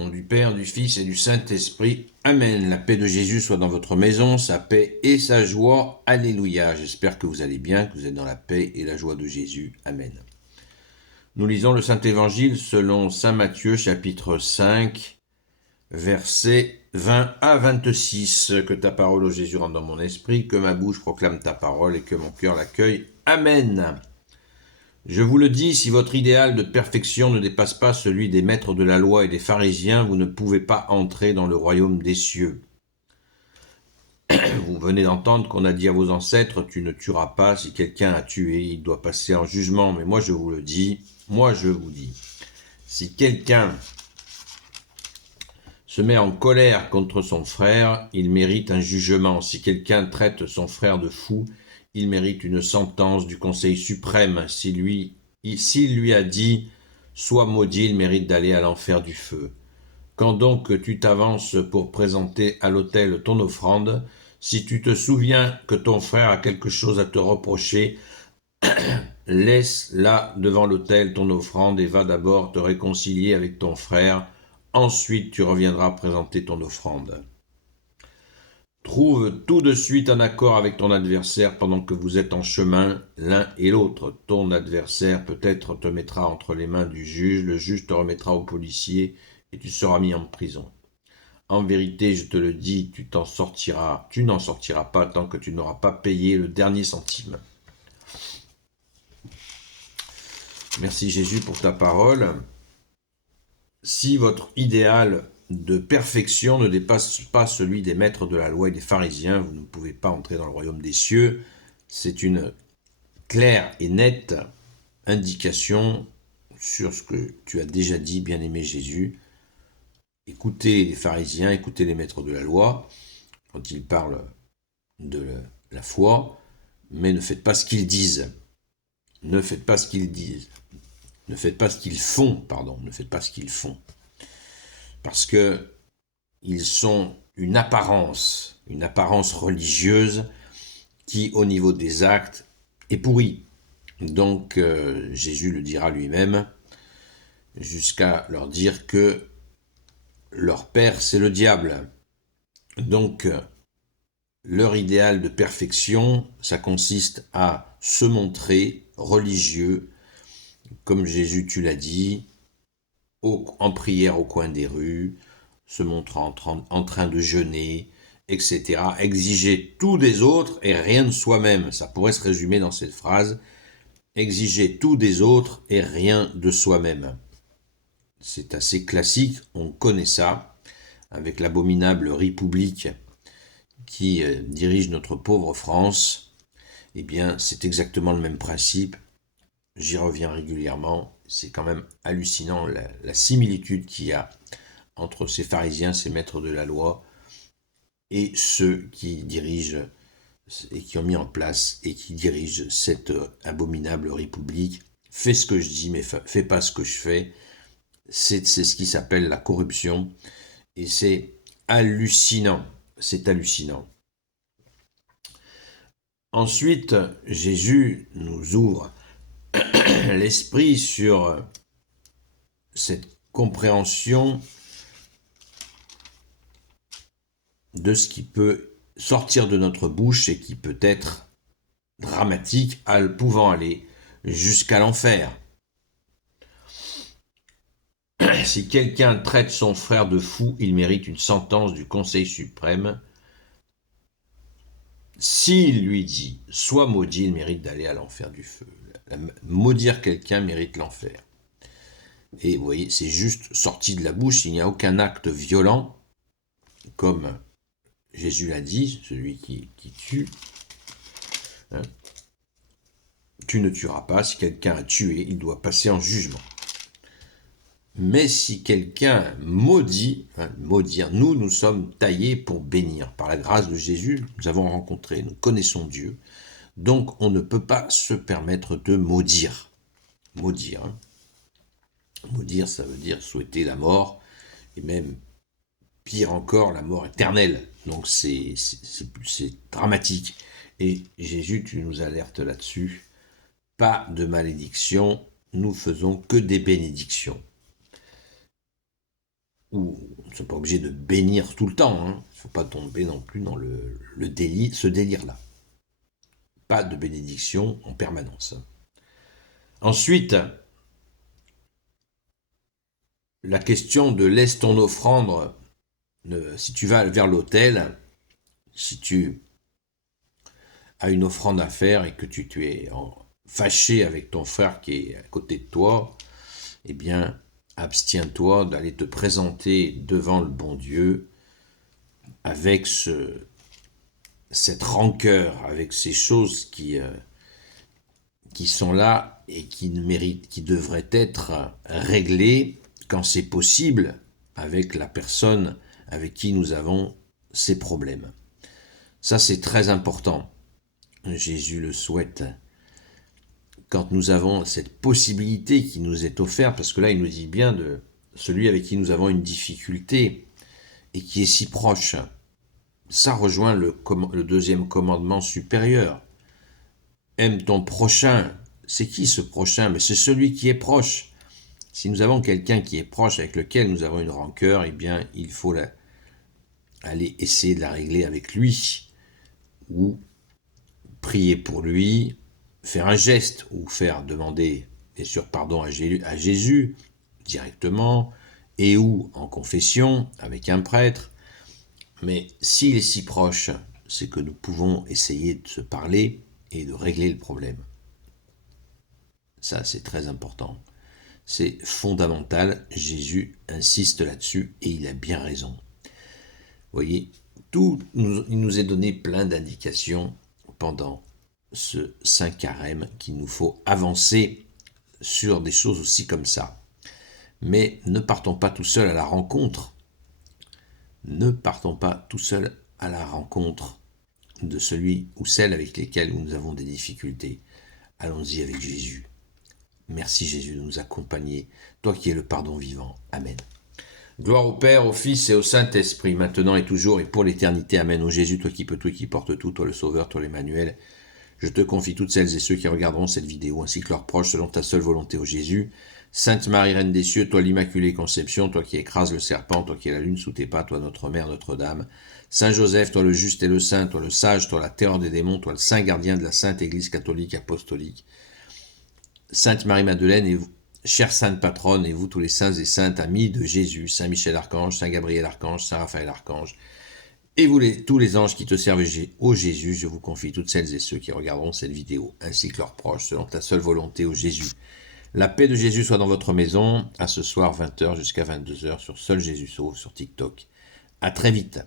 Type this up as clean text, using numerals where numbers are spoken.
Au nom du Père, du Fils et du Saint-Esprit. Amen. La paix de Jésus soit dans votre maison, sa paix et sa joie. Alléluia. J'espère que vous allez bien, que vous êtes dans la paix et la joie de Jésus. Amen. Nous lisons le Saint-Évangile selon saint Matthieu, chapitre 5, versets 20 à 26. Que ta parole, ô Jésus, rentre dans mon esprit, que ma bouche proclame ta parole et que mon cœur l'accueille. Amen. Je vous le dis, si votre idéal de perfection ne dépasse pas celui des maîtres de la loi et des pharisiens, vous ne pouvez pas entrer dans le royaume des cieux. Vous venez d'entendre qu'on a dit à vos ancêtres, tu ne tueras pas, si quelqu'un a tué, il doit passer en jugement. Mais moi je vous le dis, si quelqu'un se met en colère contre son frère, il mérite un jugement. Si quelqu'un traite son frère de fou, il mérite une sentence du Conseil suprême. S'il lui a dit « Sois maudit », il mérite d'aller à l'enfer du feu. Quand donc tu t'avances pour présenter à l'autel ton offrande, si tu te souviens que ton frère a quelque chose à te reprocher, laisse là devant l'autel ton offrande et va d'abord te réconcilier avec ton frère. Ensuite tu reviendras présenter ton offrande. Trouve tout de suite un accord avec ton adversaire pendant que vous êtes en chemin l'un et l'autre. Ton adversaire peut-être te mettra entre les mains du juge, le juge te remettra au policier et tu seras mis en prison. En vérité, je te le dis, tu n'en sortiras pas tant que tu n'auras pas payé le dernier centime. Merci Jésus pour ta parole. Si votre idéal de perfection ne dépasse pas celui des maîtres de la loi et des pharisiens, vous ne pouvez pas entrer dans le royaume des cieux. C'est une claire et nette indication sur ce que tu as déjà dit, bien-aimé Jésus. Écoutez les pharisiens, écoutez les maîtres de la loi, quand ils parlent de la foi, mais ne faites pas ce qu'ils disent. Ne faites pas ce qu'ils disent. Ne faites pas ce qu'ils font, pardon. Ne faites pas ce qu'ils font. Parce que ils sont une apparence religieuse qui, au niveau des actes, est pourrie. Donc, Jésus le dira lui-même, jusqu'à leur dire que leur père, c'est le diable. Donc, leur idéal de perfection, ça consiste à se montrer religieux, comme Jésus, tu l'as dit, en prière au coin des rues, se montrant en train de jeûner, etc. Exiger tout des autres et rien de soi-même. Ça pourrait se résumer dans cette phrase. Exiger tout des autres et rien de soi-même. C'est assez classique, on connaît ça, avec l'abominable République qui dirige notre pauvre France. Eh bien, c'est exactement le même principe. J'y reviens régulièrement. C'est quand même hallucinant la similitude qu'il y a entre ces pharisiens, ces maîtres de la loi, et ceux qui dirigent et qui ont mis en place et qui dirigent cette abominable république. Fais ce que je dis, mais fais pas ce que je fais. C'est ce qui s'appelle la corruption. Et c'est hallucinant. C'est hallucinant. Ensuite, Jésus nous ouvre l'esprit sur cette compréhension de ce qui peut sortir de notre bouche et qui peut être dramatique, pouvant aller jusqu'à l'enfer. Si quelqu'un traite son frère de fou, il mérite une sentence du Conseil suprême. S'il lui dit « Sois maudit », il mérite d'aller à l'enfer du feu. Maudire quelqu'un mérite l'enfer. Et vous voyez, c'est juste sorti de la bouche, il n'y a aucun acte violent, comme Jésus l'a dit, celui qui tue. Hein. Tu ne tueras pas, si quelqu'un a tué, il doit passer en jugement. Mais si quelqu'un maudit, maudire, nous sommes taillés pour bénir. Par la grâce de Jésus, nous avons rencontré, nous connaissons Dieu. Donc on ne peut pas se permettre de maudire. Maudire, Maudire, ça veut dire souhaiter la mort, et même pire encore, la mort éternelle. Donc c'est dramatique. Et Jésus, tu nous alertes là-dessus. Pas de malédiction, nous faisons que des bénédictions. ou on ne soit pas obligé de bénir tout le temps, hein. Il ne faut pas tomber non plus dans ce délire-là. Pas de bénédiction en permanence. Ensuite, la question de laisse ton offrande, si tu vas vers l'autel, si tu as une offrande à faire et que tu es fâché avec ton frère qui est à côté de toi, eh bien, abstiens-toi d'aller te présenter devant le bon Dieu avec cette rancœur, avec ces choses qui sont là et qui devraient être réglées quand c'est possible avec la personne avec qui nous avons ces problèmes. Ça, c'est très important. Jésus le souhaite. Quand nous avons cette possibilité qui nous est offerte, parce que là, il nous dit bien de celui avec qui nous avons une difficulté et qui est si proche, ça rejoint le deuxième commandement supérieur. Aime ton prochain. C'est qui ce prochain? Mais c'est celui qui est proche. Si nous avons quelqu'un qui est proche, avec lequel nous avons une rancœur, eh bien, il faut aller essayer de la régler avec lui, ou prier pour lui, faire un geste, ou faire demander, bien sûr, pardon à Jésus, directement, et ou en confession, avec un prêtre. Mais s'il est si proche, c'est que nous pouvons essayer de se parler et de régler le problème. Ça, c'est très important. C'est fondamental. Jésus insiste là-dessus et il a bien raison. Vous voyez, il nous est donné plein d'indications pendant ce Saint Carême qu'il nous faut avancer sur des choses aussi comme ça. Mais ne partons pas tout seul à la rencontre. Ne partons pas tout seul à la rencontre de celui ou celle avec lesquels nous avons des difficultés. Allons-y avec Jésus. Merci Jésus de nous accompagner, toi qui es le pardon vivant. Amen. Gloire au Père, au Fils et au Saint-Esprit, maintenant et toujours et pour l'éternité. Amen. Ô Jésus, toi qui peux tout et qui portes tout, toi le Sauveur, toi l'Emmanuel, je te confie toutes celles et ceux qui regarderont cette vidéo, ainsi que leurs proches, selon ta seule volonté, ô Jésus. Sainte Marie, Reine des cieux, toi l'Immaculée Conception, toi qui écrases le serpent, toi qui es la lune sous tes pas, toi notre Mère, Notre-Dame. Saint Joseph, toi le juste et le saint, toi le sage, toi la terreur des démons, toi le saint gardien de la Sainte Église catholique apostolique. Sainte Marie-Madeleine, et vous, chère sainte patronne, et vous tous les saints et saintes amis de Jésus, Saint Michel Archange, Saint Gabriel Archange, Saint Raphaël Archange, et vous tous les anges qui te servent, ô Jésus, je vous confie toutes celles et ceux qui regarderont cette vidéo, ainsi que leurs proches, selon ta seule volonté, ô Jésus. La paix de Jésus soit dans votre maison, à ce soir 20h jusqu'à 22h sur Seul Jésus Sauve sur TikTok. À très vite.